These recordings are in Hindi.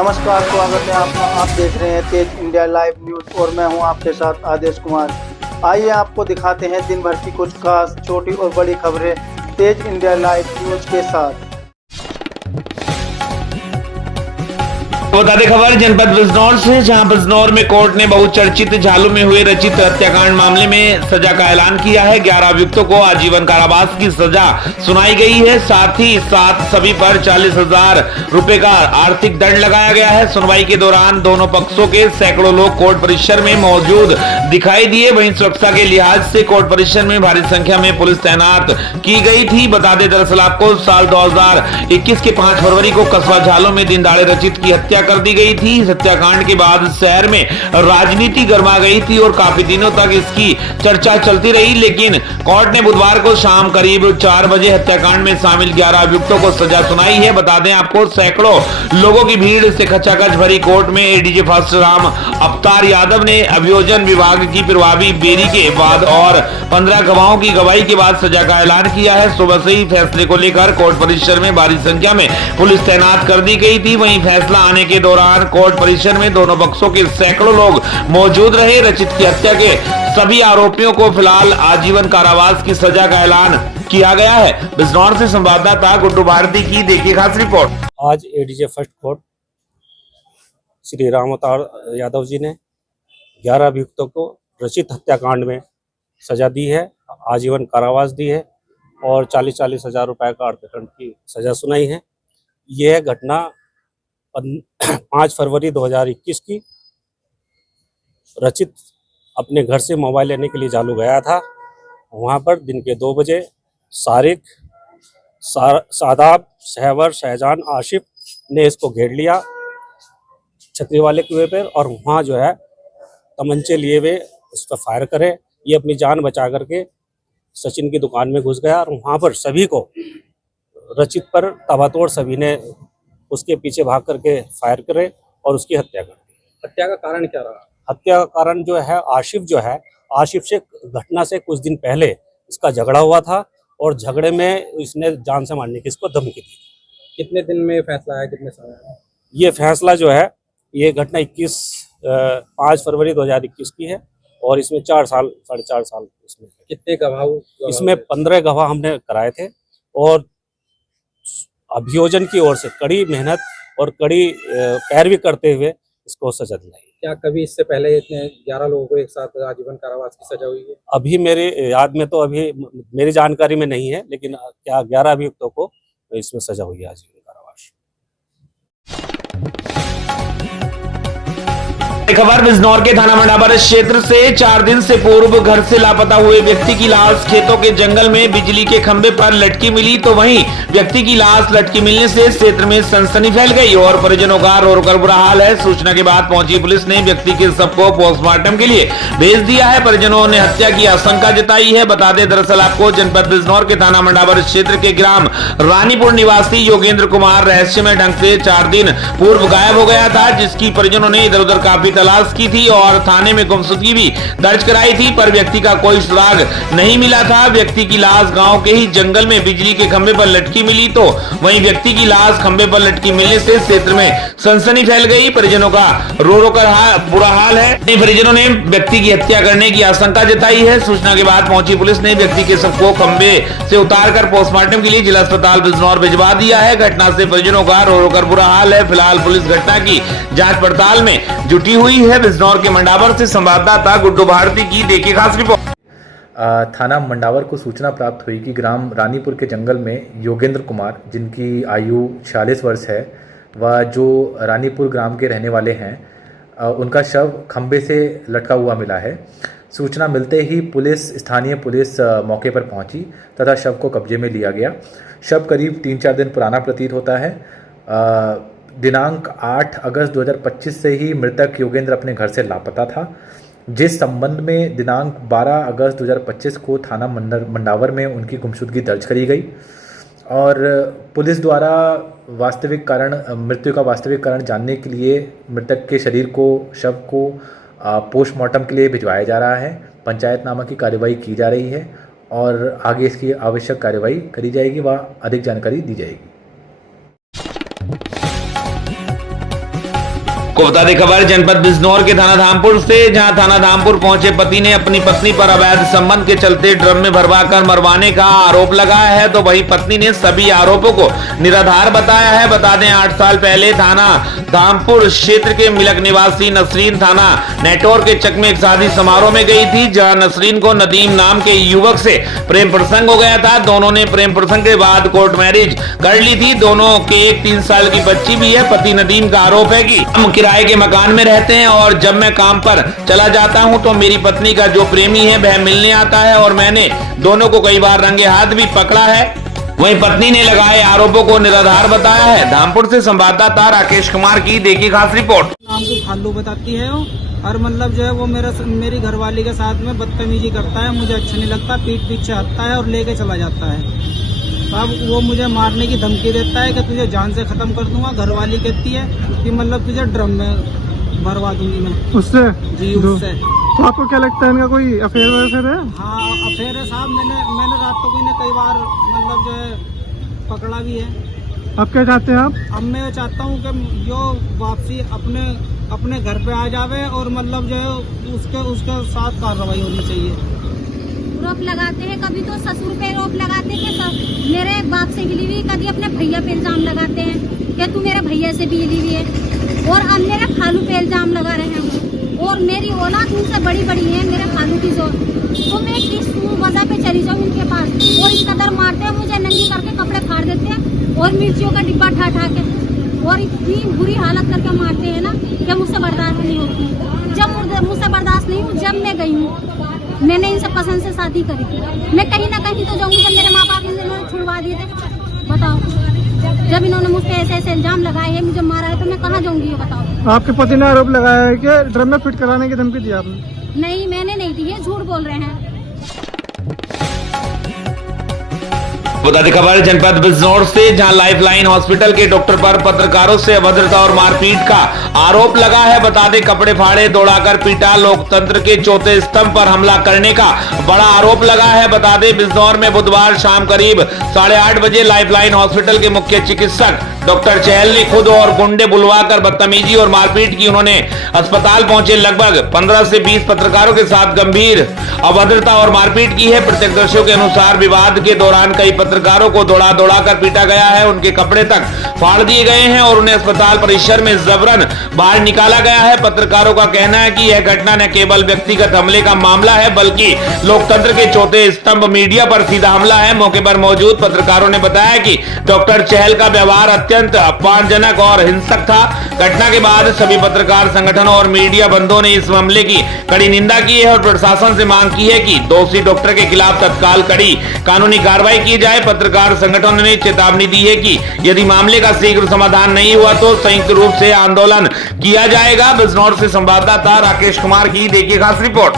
नमस्कार, स्वागत है आपका। आप देख रहे हैं तेज इंडिया लाइव न्यूज और मैं हूं आपके साथ आदेश कुमार। आइए आपको दिखाते हैं दिन भर की कुछ खास छोटी और बड़ी खबरें तेज इंडिया लाइव न्यूज के साथ। बता दें खबर जनपद बिजनौर से, जहां बिजनौर में कोर्ट ने बहुचर्चित झालू में हुए रचित हत्याकांड मामले में सजा का ऐलान किया है। 11 अभियुक्तों को आजीवन कारावास की सजा सुनाई गई है। साथ ही सभी पर 40,000 रुपए का आर्थिक दंड लगाया गया है। सुनवाई के दौरान दोनों पक्षों के सैकड़ों लोग कोर्ट परिसर में मौजूद दिखाई दिए। वहीं सुरक्षा के लिहाज से कोर्ट परिसर में भारी संख्या में पुलिस तैनात की गई थी। बता दें दरअसल आपको साल 2021 के 5 फरवरी को कस्बा झालो में दिन दहाड़े रचित की हत्या कर दी गई थी। इस हत्याकांड के बाद शहर में राजनीति गर्मा गई थी और काफी दिनों तक इसकी चर्चा चलती रही, लेकिन कोर्ट ने बुधवार को शाम करीब 4 बजे हत्याकांड में शामिल 11 अभियुक्तों को सजा सुनाई है। बता दें आपको सैकड़ों लोगों की भीड़ से खचाखच भरी कोर्ट में एडीजे फर्स्ट राम अवतार यादव ने अभियोजन विभाग की प्रभावी बेरी के बाद और 15 गवाहों की गवाही के बाद सजा का ऐलान किया है। सुबह से ही फैसले को लेकर कोर्ट परिसर में भारी संख्या में पुलिस तैनात कर दी गई थी। वहीं फैसला आने के दौरान कोर्ट परिसर में दोनों पक्षों के सैकड़ों लोग मौजूद रहे। रचित की हत्या के सभी आरोपियों को फिलहाल आजीवन कारावास की सजा का ऐलान किया गया है। बिजनौर से संवाददाता गुड्डू भारती की देखिए खास रिपोर्ट। आज ADJ first court Shri Ram अवतार यादव जी ने 11 अभियुक्तों को रचित हत्याकांड में सजा दी है, आजीवन कारावास दी है और 40,000 रुपए का अर्थदंड की सजा सुनाई है। यह घटना 5 फरवरी 2021 की रचित अपने घर से मोबाइल लेने के लिए झालू गया था। वहां पर दिन के 2 बजे सारिक, सादाब, सहवर, शहजान, आशिफ ने इसको घेर लिया छतरी वाले कुएं पर और वहाँ जो है तमंचे लिए हुए उस पर फायर करे। ये अपनी जान बचा करके सचिन की दुकान में घुस गया और वहाँ पर सभी को रचित पर ताबड़तोड़ सभी ने उसके पीछे भाग करके फायर करे और उसकी हत्या कर दी। हत्या का कारण क्या रहा? हत्या का कारण जो है आशिफ से घटना से कुछ दिन पहले इसका झगड़ा हुआ था और झगड़े में इसने जान से मारने की इसको धमकी दी। कितने दिन में फैसला आया, कितने समय में? ये फैसला जो है ये घटना 5 फरवरी 2021 की है और इसमें 4 साल 4.5 साल इसमें। कितने गवाह? इसमें 15 गवाह हमने कराए थे और अभियोजन की ओर से कड़ी मेहनत और कड़ी पैरवी करते हुए इसको सजा दिलाई। क्या कभी इससे पहले इतने 11 लोगों को एक साथ आजीवन कारावास की सजा हुई है? अभी मेरे याद में तो अभी मेरी जानकारी में नहीं है, लेकिन क्या 11 अभियुक्तों को इसमें सजा हुई है आजीवन कारावास। खबर बिजनौर के थाना मंडावर क्षेत्र से 4 दिन से पूर्व घर से लापता हुए व्यक्ति की लाश खेतों के जंगल में बिजली के खंभे पर लटकी मिली। तो वहीं व्यक्ति की लाश लटकी मिलने से क्षेत्र में सनसनी फैल गई और परिजनों का रो रो कर बुरा हाल है। सूचना के बाद पहुंची पुलिस ने व्यक्ति के शव को पोस्टमार्टम के लिए भेज दिया है। परिजनों ने हत्या की आशंका जताई है। बता दें दरअसल आपको जनपद बिजनौर के थाना मंडावर क्षेत्र के ग्राम रानीपुर निवासी योगेंद्र कुमार रहस्यमय ढंग से 4 दिन पूर्व गायब हो गया था, जिसकी परिजनों ने इधर उधर काफी तलाश की थी और थाने में गुमशुदगी भी दर्ज कराई थी, पर व्यक्ति का कोई सुराग नहीं मिला था। व्यक्ति की लाश गांव के ही जंगल में बिजली के खंभे पर लटकी मिली। तो वहीं व्यक्ति की लाश खंभे पर लटकी मिलने से क्षेत्र में सनसनी फैल गई। परिजनों का रो रो कर बुरा हाल है। परिजनों ने व्यक्ति की हत्या करने की आशंका जताई है। सूचना के बाद पहुंची पुलिस ने व्यक्ति के शव को खंभे से उतारकर पोस्टमार्टम के लिए जिला अस्पताल बिजनौर भिजवा दिया है। घटना से परिजनों का रो रो कर बुरा हाल है। फिलहाल पुलिस घटना की जांच पड़ताल में जुटी हुई है। बिजनौर के मंडावर से संवाददाता गुड्डू भारती की देखिए खास रिपोर्ट। थाना मंडावर को सूचना प्राप्त हुई कि ग्राम रानीपुर के जंगल में योगेंद्र कुमार, जिनकी आयु 46 वर्ष है, वह जो रानीपुर ग्राम के रहने वाले हैं, उनका शव खंबे से लटका हुआ मिला है। सूचना मिलते ही स्थानीय पुलिस मौके पर पहुंची तथा शव को कब्जे में लिया गया। शव करीब 3-4 दिन पुराना प्रतीत होता है। दिनांक 8 अगस्त 2025 से ही मृतक योगेंद्र अपने घर से लापता था, जिस संबंध में दिनांक 12 अगस्त 2025 को थाना मंडावर में उनकी गुमशुदगी दर्ज करी गई और पुलिस द्वारा मृत्यु का वास्तविक कारण जानने के लिए मृतक के शव को पोस्टमार्टम के लिए भिजवाया जा रहा है। पंचायतनामा की कार्रवाई की जा रही है और आगे इसकी आवश्यक कार्रवाई करी जाएगी व अधिक जानकारी दी जाएगी। को बता दें खबर जनपद बिजनौर के थाना धामपुर से, जहां थाना धामपुर पहुंचे पति ने अपनी पत्नी पर अवैध संबंध के चलते ड्रम में भरवाकर मरवाने का आरोप लगाया है, तो वही पत्नी ने सभी आरोपों को निराधार बताया है। बता दें 8 साल पहले थाना धामपुर क्षेत्र के मिलक निवासी नसरीन थाना नेटोर के चक में एक शादी समारोह में गई थी, जहां नसरीन को नदीम नाम के युवक से प्रेम प्रसंग हो गया था। दोनों ने प्रेम प्रसंग के बाद कोर्ट मैरिज कर ली थी। दोनों के एक 3 साल की बच्ची भी है। पति नदीम का आरोप है कि हम किराए के मकान में रहते हैं और जब मैं काम पर चला जाता हूं तो मेरी पत्नी का जो प्रेमी है वह मिलने आता है और मैंने दोनों को कई बार रंगे हाथ भी पकड़ा है। वहीं पत्नी ने लगाए आरोपों को निराधार बताया है। धामपुर से संवाददाता राकेश कुमार की देखी खास रिपोर्ट। नाम को फालू बताती है वो, और मतलब जो है वो मेरी घरवाली के साथ में बदतमीजी करता है, मुझे अच्छा नहीं लगता, पीठ पीछे आता है और लेके चला जाता है। अब वो मुझे मारने की धमकी देता है कि तुझे जान से खत्म कर दूंगा। घरवाली कहती है कि मतलब तुझे ड्रम में भरवा दूंगी मैं। उससे? जी उससे। तो आपको क्या लगता है इनका कोई अफेयर वफेयर है? हाँ अफेयर है साहब। मैंने रात को इन्हें कई बार मतलब जो है पकड़ा भी है। आप क्या चाहते हैं आप? अब मैं चाहता हूँ कि जो वापसी अपने घर पे आ जावे और मतलब जो है उसके साथ कार्रवाई होनी चाहिए। रोप लगाते हैं, कभी तो ससुर पे रोप लगाते हैं कि मेरे बाप से गिली हुई, कभी अपने भैया पे इल्जाम लगाते हैं कि तू मेरे भैया से भी गिली हुई है, और अब मेरे खालू पे इल्जाम लगा रहे हैं। और मेरी औलाद उनसे बड़ी है, मेरे खालू की जो, तो मैं किस वजह पे चली जाऊँ उनके पास। और इस कदर मारते हैं मुझे, नंगी करके कपड़े फाड़ देते हैं और मिर्चियों का डिब्बा ठा के, और इतनी बुरी हालत करके मारते हैं ना कि मुझसे बर्दाश्त नहीं होती। जब मुझसे बर्दाश्त नहीं हुई, जब मैं गई हूँ, मैंने इनसे पसंद से शादी करी थी, मैं कहीं ना कहीं तो जाऊंगी। जब मेरे माँ बाप इन्होंने छुड़वा दिए थे, बताओ, जब इन्होंने मुझ पे ऐसे इल्जाम लगाए हैं, मुझे मारा है, तो मैं कहाँ जाऊंगी ये बताओ। आपके पति ने आरोप लगाया है कि ड्रम में फिट कराने की धमकी दी आपने? नहीं, मैंने नहीं दी, ये झूठ बोल रहे हैं। बता दें खबर जनपद बिजनौर से, जहां लाइफलाइन हॉस्पिटल के डॉक्टर पर पत्रकारों से अभद्रता और मारपीट का आरोप लगा है। बता दें कपड़े फाड़े, दौड़ाकर पीटा, लोकतंत्र के चौथे स्तंभ पर हमला करने का बड़ा आरोप लगा है। बता दें बिजनौर में बुधवार शाम करीब 8:30 बजे लाइफलाइन हॉस्पिटल के मुख्य चिकित्सक डॉक्टर चहल ने खुद और गुंडे बुलवाकर बदतमीजी और मारपीट की। उन्होंने अस्पताल पहुंचे लगभग 15 से 20 पत्रकारों के साथ गंभीर अभद्रता और मारपीट की है। प्रत्यक्षदर्शियों के अनुसार विवाद के दौरान कई पत्रकारों को दौड़ा कर पीटा गया है, उनके कपड़े तक फाड़ दिए गए हैं और उन्हें अस्पताल परिसर में जबरन बाहर निकाला गया है। पत्रकारों का कहना है कि यह घटना न केवल व्यक्तिगत हमले का मामला है, बल्कि लोकतंत्र के चौथे स्तंभ मीडिया पर सीधा हमला है। मौके पर मौजूद पत्रकारों ने बताया कि डॉक्टर चहल का व्यवहार अत्यंत अपमानजनक और हिंसक था। घटना के बाद सभी पत्रकार संगठनों और मीडिया बंधुओं ने इस मामले की कड़ी निंदा की है और प्रशासन से मांग की है कि दोषी डॉक्टर के खिलाफ तत्काल कड़ी कानूनी कार्रवाई की जाए। पत्रकार संगठनों ने चेतावनी दी है कि यदि मामले का शीघ्र समाधान नहीं हुआ तो संयुक्त रूप से आंदोलन किया जाएगा। बिजनौर से संवाददाता राकेश कुमार की देखिए खास रिपोर्ट।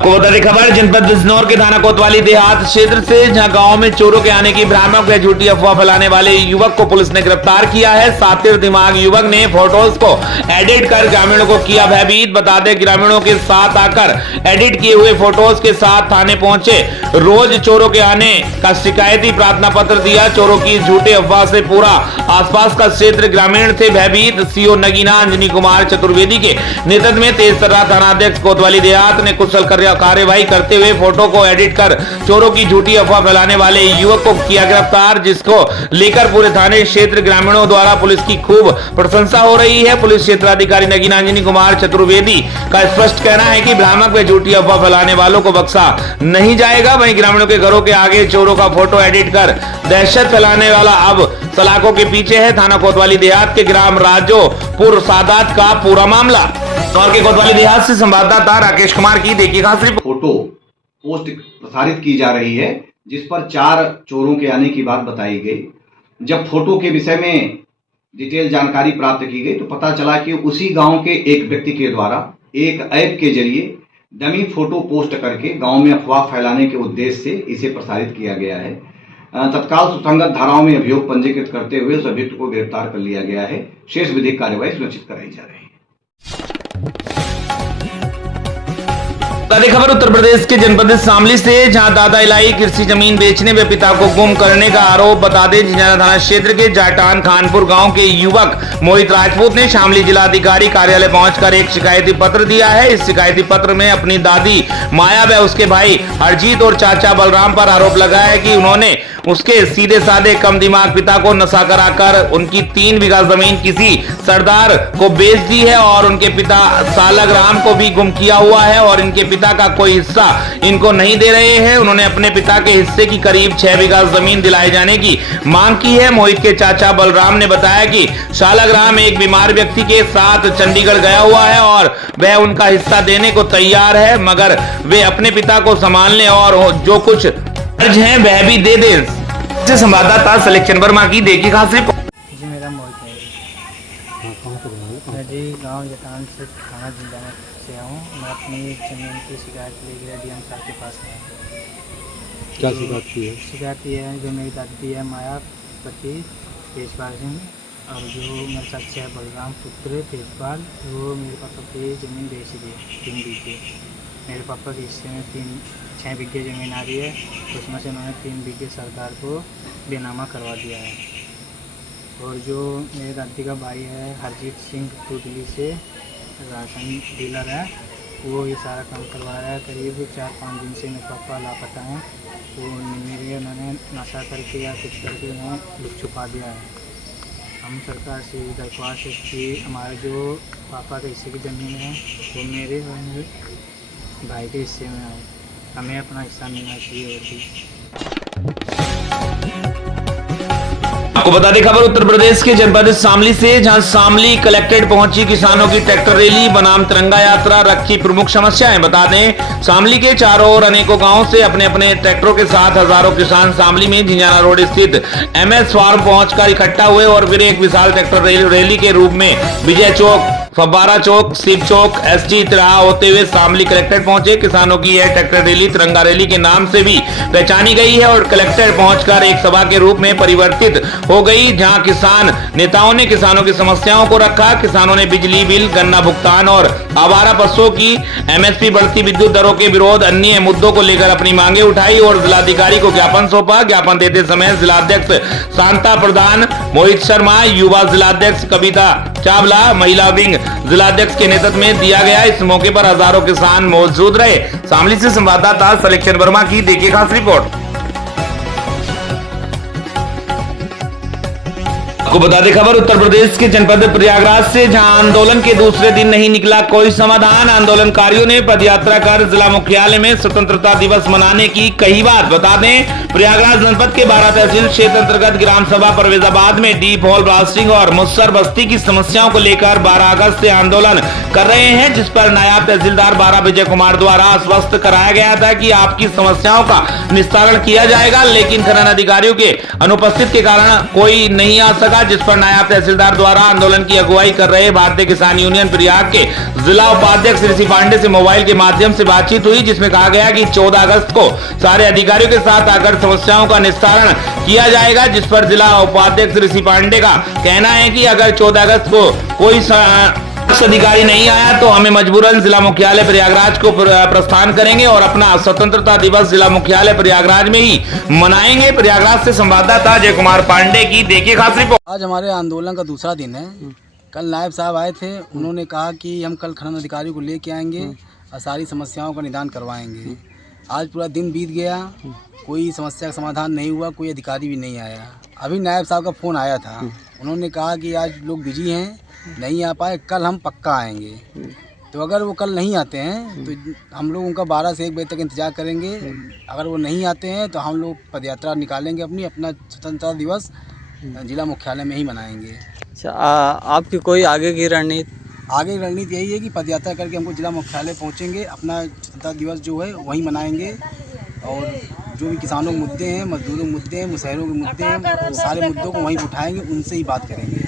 को बता दें खबर जनपद बिजनौर के थाना कोतवाली देहात क्षेत्र से, जहां गांव में चोरों के आने की भ्रामक व झूठी अफवाह फैलाने वाले युवक को पुलिस ने गिरफ्तार किया है। सातिर दिमाग युवक ने फोटोज को एडिट कर ग्रामीणों को किया भयभीत। बता दें ग्रामीणों के साथ आकर एडिट किए हुए फोटोज के साथ थाने पहुंचे, रोज चोरों के आने का शिकायती प्रार्थना पत्र दिया। चोरों की झूठी अफवाह से पूरा आसपास का क्षेत्र ग्रामीण थे भयभीत। सीओ नगीना अंजनी कुमार चतुर्वेदी के नेतृत्व में तेजतर्रा थानाध्यक्ष कोतवाली देहात ने कुशल कार्यवाही करते हुए फोटो को एडिट कर चोरों की झूठी अफवाह फैलाने वाले युवक को किया गिरफ्तार, जिसको लेकर पूरे थाने क्षेत्र ग्रामीणों द्वारा पुलिस की खूब प्रशंसा हो रही है। पुलिस क्षेत्राधिकारी नगीना अंजनी कुमार चतुर्वेदी का स्पष्ट कहना है कि भ्रामक व झूठी अफवाह फैलाने वालों को बख्शा नहीं जाएगा। वहीं ग्रामीणों के घरों के आगे चोरों का फोटो एडिट कर दहशत फैलाने वाला अब सलाखों के पीछे है। थाना कोतवाली देहात के ग्राम राजोपुर सादात का पूरा मामला। और के कोतवाली देहात से संवाददाता राकेश कुमार की देखिए खास रिपोर्ट। फोटो पोस्ट प्रसारित की जा रही है जिस पर 4 चोरों के आने की बात बताई गई। जब फोटो के विषय में डिटेल जानकारी प्राप्त की गई तो पता चला कि उसी गांव के एक व्यक्ति के द्वारा एक ऐप के जरिए डमी फोटो पोस्ट करके गांव में अफवाह फैलाने के उद्देश्य से इसे प्रसारित किया गया है। तत्काल सुसंगत धाराओं में अभियोग पंजीकृत करते हुए उस अभियुक्त को गिरफ्तार कर लिया गया है। शेष विधिक कार्यवाही सुनिश्चित कराई जा रही है। ताज़ा खबर उत्तर प्रदेश के जनपद शामली से, जहां दादा इलाही कृषि जमीन बेचने व पिता को गुम करने का आरोप। बता दें जिंजाना थाना क्षेत्र के जाटान खानपुर गांव के युवक मोहित राजपूत ने शामली जिलाधिकारी कार्यालय पहुंचकर एक शिकायती पत्र दिया है। इस शिकायती पत्र में अपनी दादी माया व उसके भाई हरजीत और चाचा बलराम पर आरोप लगाया है कि उन्होंने उसके सीधे साधे कम दिमाग पिता को नशा कराकर उनकी 3 बीघा जमीन किसी सरदार को बेच दी है और उनके पिता सालग राम को भी गुम किया हुआ है और इनके पिता का कोई हिस्सा इनको नहीं दे रहे हैं। उन्होंने अपने पिता के हिस्से की करीब 6 बीघा जमीन दिलाए जाने की मांग की है। मोहित के चाचा बलराम ने बताया कि सालग राम एक बीमार व्यक्ति के साथ चंडीगढ़ गया हुआ है और वह उनका हिस्सा देने को तैयार है, मगर वे अपने पिता को संभालने और जो कुछ कर्ज है वह भी दे दे। संवाददाता सिलेक्शन वर्मा की देखी खास रिपोर्ट। जी मेरा मोहित है। मैं जी गांव जटान से थाना जिंजाना से हूँ। मैं अपनी जमीन की शिकायत लेकर डीएम साहब के पास आया। क्या शिकायत की है? शिकायत ये है जो मेरी दादी है माया पति तेजपाल सिंह और जो मेरे चाचा है बलराम पुत्र तेजपाल, वो मेरे पापा की ज़मीन बेच दी 3 बीघे। मेरे पापा के हिस्से में 6 बीघे ज़मीन आ रही है, उसमें से उन्होंने 3 बीघे सरकार को बेनामा करवा दिया है। और जो मेरे दादी का भाई है हरजीत सिंह टूटली से राशन डीलर है, वो ये सारा काम करवा रहा है। करीब 4-5 दिन से मेरे पापा लापता हैं, तो उन्होंने नशा करके या कुछ करके उन्हें लुक छुपा दिया है। हम सरकार से दरख्वास्त है कि हमारे जो पापा के हिस्से की ज़मीन है वो मेरे और मेरे भाई के हिस्से में आए, हमें अपना हिस्सा मिलना चाहिए। आपको बता दें खबर उत्तर प्रदेश के जनपद शामली से, जहां शामली कलेक्ट्रेट पहुंची किसानों की ट्रैक्टर रैली बनाम तिरंगा यात्रा रखी प्रमुख समस्याएं। बता दें शामली के चारों ओर अनेकों गांवों से अपने अपने ट्रैक्टरों के साथ हजारों किसान शामली में झिंझाना रोड स्थित MS फार्म पहुंचकर इकट्ठा हुए और फिर एक विशाल ट्रैक्टर रैली के रूप में विजय चौक, फब्बारा चौक, शिव चौक, ST तिराहा होते हुए शामली कलेक्ट्रेट पहुंचे। किसानों की यह ट्रैक्टर रैली तिरंगा रैली के नाम से भी पहचानी गई है और कलेक्ट्रेट पहुंचकर एक सभा के रूप में परिवर्तित हो गई, जहां किसान नेताओं ने किसानों की समस्याओं को रखा। किसानों ने बिजली बिल, गन्ना भुगतान और आवारा पशुओं की MSP बढ़ती विद्युत दरों के विरोध अन्य मुद्दों को लेकर अपनी मांगे उठाई और जिलाधिकारी को ज्ञापन सौंपा। ज्ञापन देते समय जिलाध्यक्ष शांता प्रधान, मोहित शर्मा, युवा जिलाध्यक्ष कविता चावला, महिला विंग जिलाध्यक्ष के नेतृत्व में दिया गया। इस मौके पर हजारों किसान मौजूद रहे। शामली से संवाददाता सिलेक्शन वर्मा की देखिए खास रिपोर्ट। आपको बता दें खबर उत्तर प्रदेश के जनपद प्रयागराज से, जहां आंदोलन के दूसरे दिन नहीं निकला कोई समाधान। आंदोलनकारियों ने पदयात्रा कर जिला मुख्यालय में स्वतंत्रता दिवस मनाने की कही बात। बता दें प्रयागराज जनपद के 12 तहसील क्षेत्र अंतर्गत ग्राम सभा परवेजाबाद में डीप हॉल ब्लास्टिंग और मुस्सर बस्ती की समस्याओं को लेकर 12 अगस्त से आंदोलन कर रहे हैं, जिस पर नायब तहसीलदार 12 विजय कुमार द्वारा आश्वस्त कराया गया था कि आपकी समस्याओं का निस्तारण किया जाएगा, लेकिन खनन अधिकारियों के अनुपस्थित के कारण कोई नहीं आ सका, जिस पर नायब तहसीलदार द्वारा आंदोलन की अगुवाई कर रहे भारतीय किसान यूनियन प्रयाग के जिला उपाध्यक्ष ऋषि पांडे से मोबाइल के माध्यम से बातचीत हुई, जिसमें कहा गया कि 14 अगस्त को सारे अधिकारियों के साथ आकर समस्याओं का निस्तारण किया जाएगा। जिस पर जिला उपाध्यक्ष ऋषि पांडे का कहना है कि अगर 14 अगस्त को कोई अधिकारी नहीं आया तो हमें मजबूरन जिला मुख्यालय प्रयागराज को प्रस्थान करेंगे और अपना स्वतंत्रता दिवस जिला मुख्यालय प्रयागराज में ही मनाएंगे। प्रयागराज से संवाददाता जय कुमार पांडे की देखिए खास रिपोर्ट। आज हमारे आंदोलन का दूसरा दिन है। कल नायब साहब आए थे, उन्होंने कहा कि हम कल खनन अधिकारी को लेके आएंगे और सारी समस्याओं का निदान करवाएंगे। आज पूरा दिन बीत गया, कोई समस्या का समाधान नहीं हुआ, कोई अधिकारी भी नहीं आया। अभी नायब साहब का फ़ोन आया था, उन्होंने कहा कि आज लोग बिजी हैं, नहीं आ पाए, कल हम पक्का आएंगे। तो अगर वो कल नहीं आते हैं तो हम लोग उनका 12 से 1 बजे तक इंतज़ार करेंगे। अगर वो नहीं आते हैं तो हम लोग पदयात्रा निकालेंगे, अपना स्वतंत्रता दिवस जिला मुख्यालय में ही मनाएंगे। अच्छा, आपकी कोई आगे की रणनीति? आगे की रणनीति यही है कि पदयात्रा करके हमको जिला मुख्यालय पहुंचेंगे, अपना स्वतंत्रता दिवस जो है वहीं मनाएंगे और जो भी किसानों के मुद्दे हैं, मजदूरों के मुद्दे हैं, मुसहरों के मुद्दे हैं, सारे मुद्दों को वहीं उठाएंगे, उनसे ही बात करेंगे।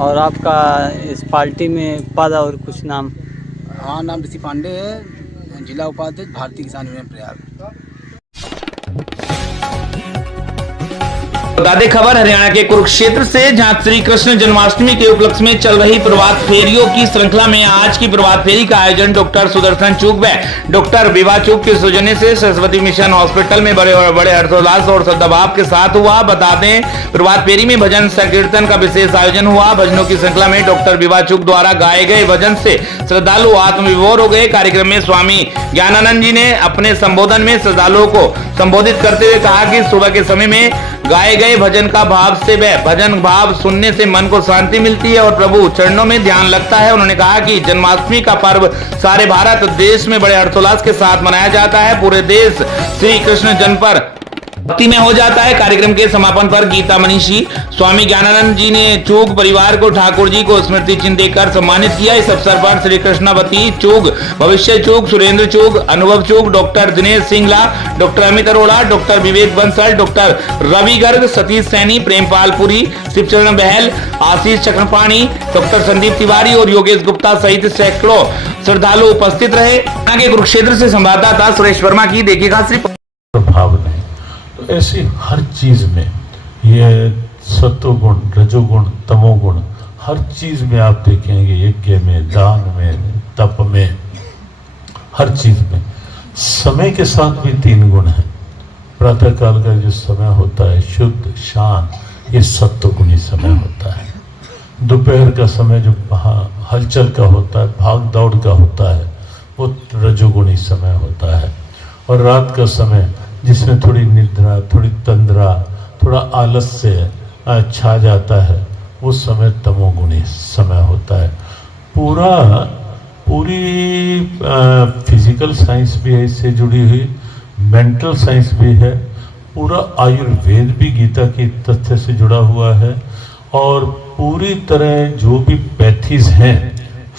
और आपका इस पार्टी में पद और कुछ नाम? हमारा नाम ऋषि पांडे है, जिला उपाध्यक्ष भारतीय किसान यूनियन प्रयाग। बता दें खबर हरियाणा के कुरुक्षेत्र से, जहां श्री कृष्ण जन्माष्टमी के उपलक्ष्य में चल रही प्रभात फेरियों की श्रृंखला में आज की प्रभात फेरी का आयोजन डॉक्टर सुदर्शन चूक व डॉक्टर विभा चूक के सौजन्य से सरस्वती मिशन हॉस्पिटल में बड़े हर्षोल्लास और श्रद्धाभाव के साथ हुआ। बता दें प्रभात फेरी में भजन संकीर्तन का विशेष आयोजन हुआ। भजनों की श्रृंखला में डॉक्टर विभा चूक द्वारा गाए गए भजन से श्रद्धालु आत्मविभोर हो गए। कार्यक्रम में स्वामी ज्ञानानंद जी ने अपने संबोधन में श्रद्धालुओं को संबोधित करते हुए कहा कि सुबह के समय में गाए गए भजन का भाव से व भजन भाव सुनने से मन को शांति मिलती है और प्रभु चरणों में ध्यान लगता है। उन्होंने कहा कि जन्माष्टमी का पर्व सारे भारत देश में बड़े हर्षोल्लास के साथ मनाया जाता है। पूरे देश श्री कृष्ण जन्म पर भक्ति में हो जाता है। कार्यक्रम के समापन पर गीता मनीषी स्वामी ज्ञानानंद जी ने चूक परिवार को ठाकुर जी को स्मृति चिन्ह देकर सम्मानित किया। इस अवसर पर श्री कृष्णावती चूक, भविष्य चूक, Surendra Chuk, Anubhav Chuk, doctor Dinesh Singla, doctor Amit Arora, doctor Vivek Bansal, doctor Ravi Garg, Satish Saini, Prempal Puri, Shivcharan Bahl, Ashish Chakrapani, doctor Sandeep Tiwari और योगेश गुप्ता सहित सैकड़ों श्रद्धालु उपस्थित रहे। आगे कुरुक्षेत्र से संवाददाता सुरेश वर्मा की देखिएगा प्रभाव नहीं। तो ऐसी हर चीज में ये सत्वगुण, रजोगुण, तमोगुण हर चीज में आप देखेंगे, यज्ञ में, दान में, तप में, हर चीज में समय के साथ भी 3 गुण हैं। प्रातः काल का जो समय होता है शुद्ध शांत, ये सत्वगुणी समय होता है। दोपहर का समय जो हलचल का होता है, भाग दौड़ का होता है, वो रजोगुणी समय होता है। और रात का समय जिसमें थोड़ी निद्रा, थोड़ी तंद्रा, थोड़ा आलस्य छा जाता है, वो समय तमोगुणी समय होता है। पूरी फिजिकल साइंस भी है इससे जुड़ी हुई, मेंटल साइंस भी है, पूरा आयुर्वेद भी गीता की तथ्य से जुड़ा हुआ है और पूरी तरह जो भी पैथीज हैं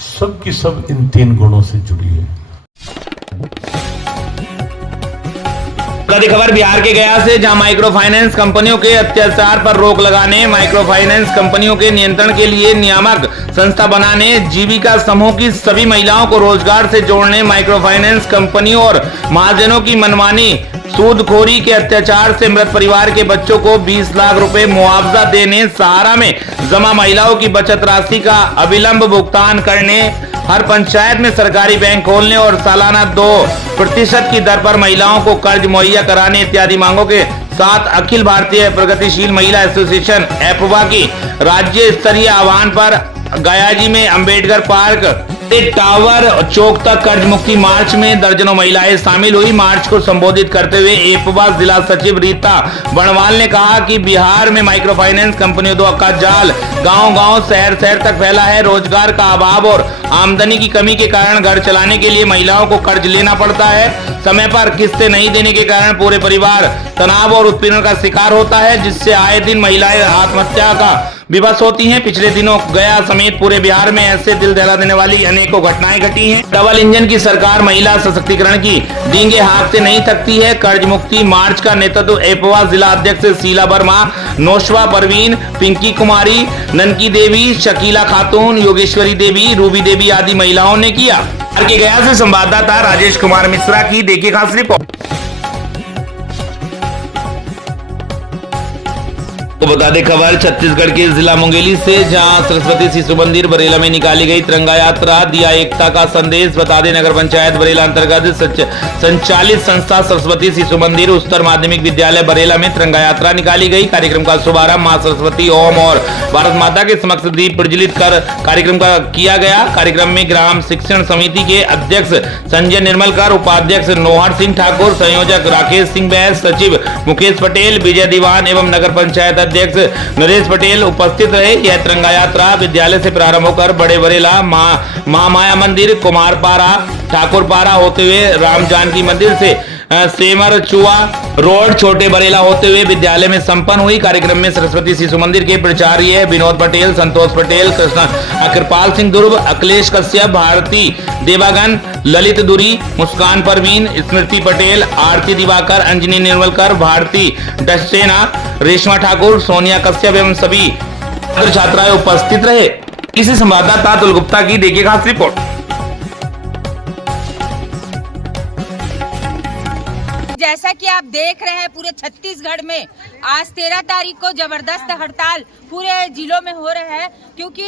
सब की सब इन 3 गुणों से जुड़ी है। खबर बिहार के गया से, जहां माइक्रो फाइनेंस कंपनियों के अत्याचार पर रोक लगाने, माइक्रो फाइनेंस कंपनियों के नियंत्रण के लिए नियामक संस्था बनाने, जीविका समूह की सभी महिलाओं को रोजगार से जोड़ने, माइक्रो फाइनेंस कंपनियों और महाजनों की मनमानी सूदखोरी के अत्याचार से मृत परिवार के बच्चों को 20 लाख रुपए मुआवजा देने, सहारा में जमा महिलाओं की बचत राशि का अविलंब भुगतान करने, हर पंचायत में सरकारी बैंक खोलने और सालाना 2% की दर पर महिलाओं को कर्ज मुहैया कराने इत्यादि मांगों के साथ अखिल भारतीय प्रगतिशील महिला एसोसिएशन एपवा की राज्य स्तरीय आह्वान पर गयाजी में अंबेडकर पार्क टावर चौक तक कर्ज मुक्ति मार्च में दर्जनों महिलाएं शामिल हुई। मार्च को संबोधित करते हुए एपवा जिला सचिव रीता बणवाल ने कहा कि बिहार में माइक्रो फाइनेंस कंपनियों का जाल गांव-गांव, शहर-शहर तक फैला है। रोजगार का अभाव और आमदनी की कमी के कारण घर चलाने के लिए महिलाओं को कर्ज लेना पड़ता है। समय पर किस्तें नहीं देने के कारण पूरे परिवार तनाव और उत्पीड़न का शिकार होता है, जिससे आए दिन महिलाएं आत्महत्या का विवश होती हैं। पिछले दिनों गया समेत पूरे बिहार में ऐसे दिल दहला देने वाली अनेकों घटनाएं घटी हैं। डबल इंजन की सरकार महिला सशक्तिकरण की डींगे हाँकते नहीं थकती है। कर्ज मुक्ति मार्च का नेतृत्व एपवा जिला अध्यक्ष शीला वर्मा, नौशवा परवीन, पिंकी कुमारी, ननकी देवी, शकीला खातून, योगेश्वरी देवी, रूबी देवी आदि महिलाओं ने किया। के गया से संवाददाता राजेश कुमार मिश्रा की देखिए खास रिपोर्ट। तो बता दें खबर छत्तीसगढ़ के जिला मुंगेली से, जहां सरस्वती शिशु मंदिर बरेला में निकाली गई तिरंगा यात्रा, दिया एकता का संदेश। बता दें नगर पंचायत बरेला अंतर्गत संचालित संस्था सरस्वती शिशु मंदिर उच्चतर माध्यमिक विद्यालय बरेला में तिरंगा यात्रा निकाली गई। कार्यक्रम का शुभारंभ मां सरस्वती ओम और भारत माता के समक्ष दीप प्रज्वलित कर कार्यक्रम का किया गया। कार्यक्रम में ग्राम शिक्षण समिति के अध्यक्ष संजय निर्मलकर, उपाध्यक्ष नोहर सिंह ठाकुर, संयोजक राकेश सिंह बैस, सचिव मुकेश पटेल, विजय दीवान एवं नगर पंचायत अध्यक्ष नरेश पटेल उपस्थित रहे। यह तिरंगा यात्रा विद्यालय से प्रारंभ होकर बड़े बरेला, महामाया मंदिर, कुमारपारा, ठाकुरपारा होते हुए राम जानकी मंदिर से सेमर चुआ रोड, छोटे बरेला होते हुए विद्यालय में संपन्न हुई। कार्यक्रम में सरस्वती शिशु मंदिर के प्राचार्य विनोद पटेल, संतोष पटेल, कृपाल सिंह दुर्ब, अखिलेश कश्यप, भारती देवागन, ललित दुरी, मुस्कान परवीन, स्मृति पटेल, आरती दिवाकर, अंजनी निर्मलकर, भारती डस्टेना, रेशमा ठाकुर, सोनिया कश्यप एवं सभी छात्र छात्राएं उपस्थित रहे। इसी संवाददाता अतुल गुप्ता की देखिए खास रिपोर्ट। जैसा कि आप देख रहे हैं पूरे छत्तीसगढ़ में आज 13 तारीख को जबरदस्त हड़ताल पूरे जिलों में हो रहा है, क्योंकि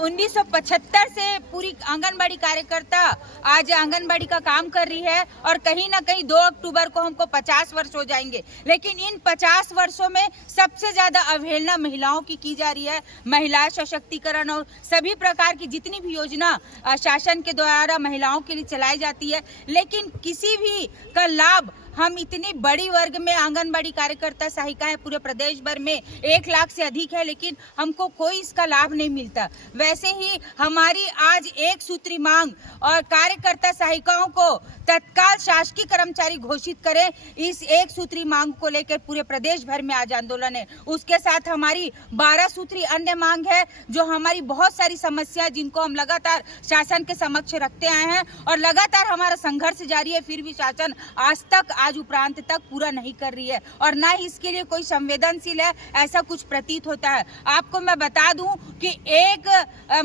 1975 से पूरी आंगनबाड़ी कार्यकर्ता आज आंगनबाड़ी का काम कर रही है और कहीं ना कहीं 2 अक्टूबर को हमको 50 वर्ष हो जाएंगे। लेकिन इन 50 वर्षों में सबसे ज्यादा अवहेलना महिलाओं की जा रही है। महिला सशक्तिकरण और सभी प्रकार की जितनी भी योजना शासन के द्वारा महिलाओं के लिए चलाई जाती है, लेकिन किसी भी का लाभ हम इतनी बड़ी वर्ग में आंगनबाड़ी कार्यकर्ता सहायिकाएं पूरे प्रदेश भर में 1 लाख से अधिक है, लेकिन हमको कोई इसका लाभ नहीं मिलता। वैसे ही हमारी आज एक सूत्री मांग और कार्यकर्ता सहायिकाओं को तत्काल शासकीय कर्मचारी घोषित करें, इस एक सूत्री मांग को लेकर पूरे प्रदेश भर में आज आंदोलन है। उसके साथ हमारी 12 सूत्री अन्य मांग है, जो हमारी बहुत सारी समस्या जिनको हम लगातार शासन के समक्ष रखते आए हैं और लगातार हमारा संघर्ष जारी है, फिर भी शासन आज तक आज उपरांत तक पूरा नहीं कर रही है और ना ही इसके लिए कोई संवेदनशील है, ऐसा कुछ प्रतीत होता है। आपको मैं बता दूं कि 1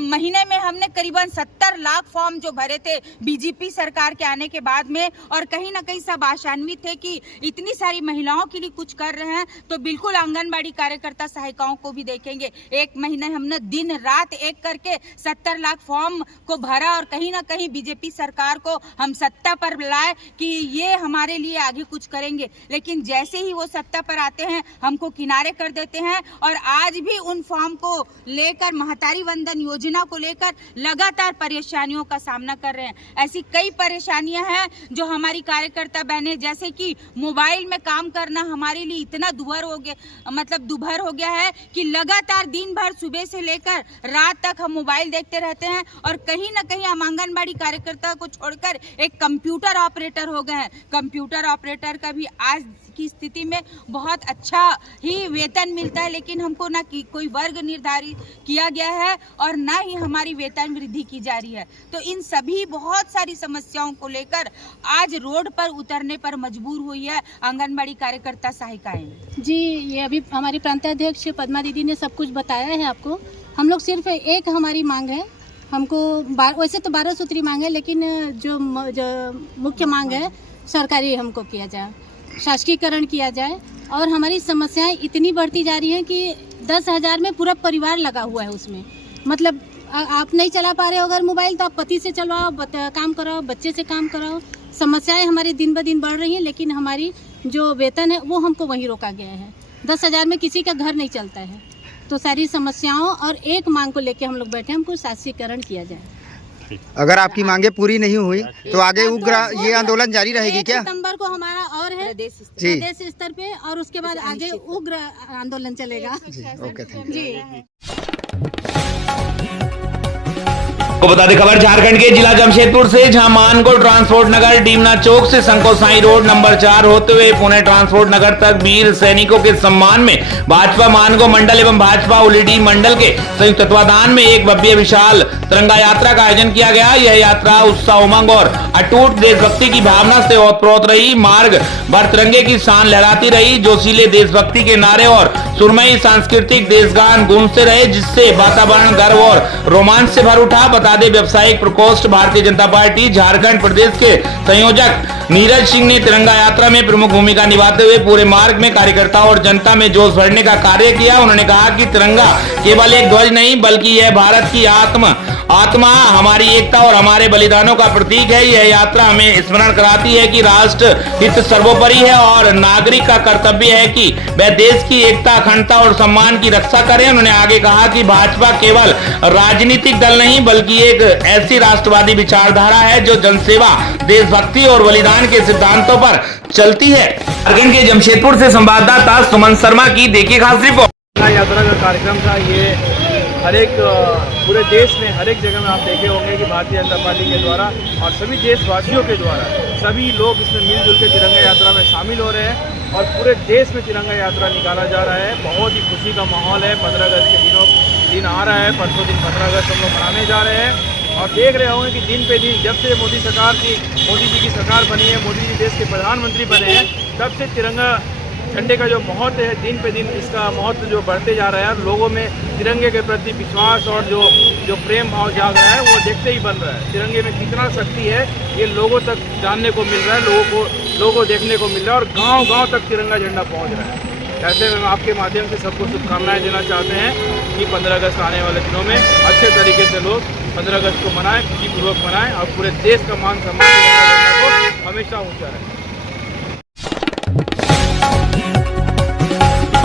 महीने में हमने करीबन 70 लाख फॉर्म जो भरे थे बीजेपी सरकार के आने के बाद में, और कहीं ना कहीं सब आशान्वित थे कि इतनी सारी महिलाओं के लिए कुछ कर रहे हैं तो बिल्कुल आंगनबाड़ी कार्यकर्ता सहायिकाओं को भी देखेंगे। 1 महीने हमने दिन रात एक करके 70 लाख फॉर्म को भरा और कहीं ना कहीं बीजेपी सरकार को हम सत्ता पर लाए कि ये हमारे लिए आगे कुछ करेंगे, लेकिन जैसे ही वो सत्ता पर आते हैं हमको किनारे कर देते हैं। और आज भी उन फॉर्म को लेकर महतारी वंदन योजना को लेकर लगातार परेशानियों का सामना कर रहे हैं। ऐसी कई परेशानियां हैं जो हमारी कार्यकर्ता बहनें, जैसे कि मोबाइल में काम करना हमारे लिए इतना दुभर हो गया है कि लगातार दिन भर सुबह से लेकर रात तक हम मोबाइल देखते रहते हैं और कहीं ना कहीं हम आंगनबाड़ी कार्यकर्ता को छोड़कर एक कंप्यूटर ऑपरेटर हो गए हैं। कंप्यूटर ऑपरेटर का भी आज की स्थिति में बहुत अच्छा ही वेतन मिलता है, लेकिन हमको ना कोई वर्ग निर्धारित किया गया है और ना ही हमारी वेतन वृद्धि की जा रही है। तो इन सभी बहुत सारी समस्याओं को लेकर आज रोड पर उतरने पर मजबूर हुई है आंगनबाड़ी कार्यकर्ता सहायिकाएं। जी, ये अभी हमारी प्रांताध्यक्ष पद्मा दीदी ने सब कुछ बताया है आपको। हम लोग सिर्फ एक हमारी मांग है, हमको वैसे तो 12 सूत्री मांग है, लेकिन जो मुख्य मांग है सरकारी हमको किया जाए, शासकीयकरण किया जाए। और हमारी समस्याएं इतनी बढ़ती जा रही हैं कि 10,000 में पूरा परिवार लगा हुआ है उसमें। मतलब आप नहीं चला पा रहे हो अगर मोबाइल, तो आप पति से चलवाओ, काम कराओ, बच्चे से काम कराओ। समस्याएं हमारी दिन ब दिन बढ़ रही हैं, लेकिन हमारी जो वेतन है वो हमको वहीं रोका गया है। 10,000 में किसी का घर नहीं चलता है। तो सारी समस्याओं और एक मांग को लेकर हम लोग बैठे, हमको शासकीयकरण किया जाए। अगर आपकी मांगे पूरी नहीं हुई तो आगे उग्र ये आंदोलन जारी रहेगी क्या? 1 सितंबर को हमारा और है प्रदेश स्तर पे, और उसके बाद आगे उग्र आंदोलन चलेगा। Okay, thank you. को बता दें खबर झारखंड के जिला जमशेदपुर से, जहां मानगढ़ ट्रांसपोर्ट नगर डीमना चौक से संकोसाई रोड नंबर 4 होते हुए पुणे ट्रांसपोर्ट नगर तक वीर सैनिकों के सम्मान में भाजपा मानगो मंडल एवं भाजपा उलीडी मंडल के संयुक्त तत्वाधान में एक भव्य विशाल तिरंगा यात्रा का आयोजन किया गया। यह यात्रा उत्साह, उमंग और अटूट देशभक्ति की भावना से ओतप्रोत रही। मार्ग भर तिरंगे की शान लहराती रही। जोशीले देशभक्ति के नारे और सुरमई सांस्कृतिक देशगान गूंजते रहे, जिससे वातावरण गर्व और रोमांच से भर उठा। बता दें व्यवसायिक प्रकोष्ठ भारतीय जनता पार्टी झारखंड प्रदेश के संयोजक नीरज सिंह ने तिरंगा यात्रा में प्रमुख भूमिका निभाते हुए पूरे मार्ग में कार्यकर्ताओं और जनता में जोश भरने का कार्य किया। उन्होंने कहा कि तिरंगा केवल एक ध्वज नहीं, बल्कि यह भारत की आत्मा, हमारी एकता और हमारे बलिदानों का प्रतीक है। यह यात्रा हमें स्मरण कराती है कि राष्ट्र हित सर्वोपरि है और नागरिक का कर्तव्य है कि वह देश की एकता, अखंडता और सम्मान की रक्षा करें। उन्होंने आगे कहा कि भाजपा केवल राजनीतिक दल नहीं, बल्कि एक ऐसी राष्ट्रवादी विचारधारा है जो जनसेवा, देशभक्ति और बलिदान के सिद्धांतों पर चलती है। झारखंड के जमशेदपुर से संवाददाता सुमन शर्मा की देखिए खास रिपोर्ट। यात्रा का कार्यक्रम था ये, हर एक पूरे देश में हर एक जगह में आप देखे होंगे कि भारतीय जनता पार्टी के द्वारा और सभी देशवासियों के द्वारा सभी लोग इसमें मिलजुल के तिरंगा यात्रा में शामिल हो रहे हैं और पूरे देश में तिरंगा यात्रा निकाला जा रहा है। बहुत ही खुशी का माहौल है। 15 अगस्त के दिन आ रहा है, परसों दिन 15 अगस्त हम लोग मनाने जा रहे हैं और देख रहे होंगे कि दिन पे दिन जब से मोदी जी की सरकार बनी है, मोदी जी देश के प्रधानमंत्री बने हैं, तब से तिरंगा झंडे का जो महत्व है दिन पे दिन इसका महत्व जो बढ़ते जा रहा है, लोगों में तिरंगे के प्रति विश्वास और जो प्रेम भाव जाग रहा है वो देखते ही बन रहा है। तिरंगे में कितना शक्ति है ये लोगों तक जानने को मिल रहा है, लोगों को देखने को मिल रहा है और गांव-गांव तक तिरंगा झंडा पहुंच रहा है। ऐसे में आपके माध्यम से सबको शुभकामनाएं देना चाहते हैं कि 15 अगस्त आने वाले दिनों में अच्छे तरीके से लोग 15 अगस्त को मनाएं, खुशीपूर्वक मनाएं और पूरे देश का मान सम्मान को हमेशा ऊंचा रहे।